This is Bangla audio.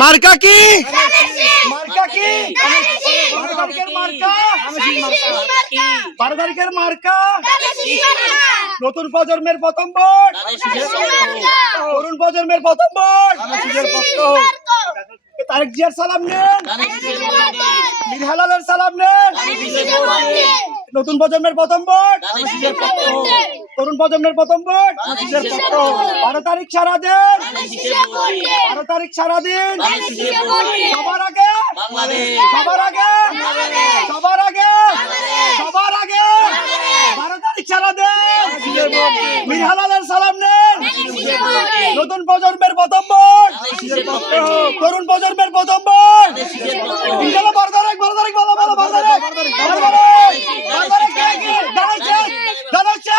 মার্কা কি? মার্কা কি? 12 তারিখের মার্কা, 12 তারিখের মার্কা, নতুন প্রজন্মের প্রথম ভোট, তরুণ প্রজন্মের প্রথম ভোট, তারেক জিয়ার সালাম নেন, মীর হেলালের সালাম নেন, নতুন প্রজন্মের প্রথম ভোট, তরুণ প্রজন্মের প্রথম ভোট, 12 তারিখ সারা দিন, 12 তারিখ সারা দিন, সবার আগে, সবার আগে, সবার আগে, সবার আগে, 12 তারিখ সারা দিন, মীর হেলালের সালাম নেন, নতুন প্রজন্মের প্রথম ভোট, তরুণ প্রজন্মের প্রথম ভোট, ইনশাআল্লাহ 12 তারিখ, 12 তারিখ, বলো বলো 12 তারিখ, 12 তারিখ, দাঁড়াচ্ছে,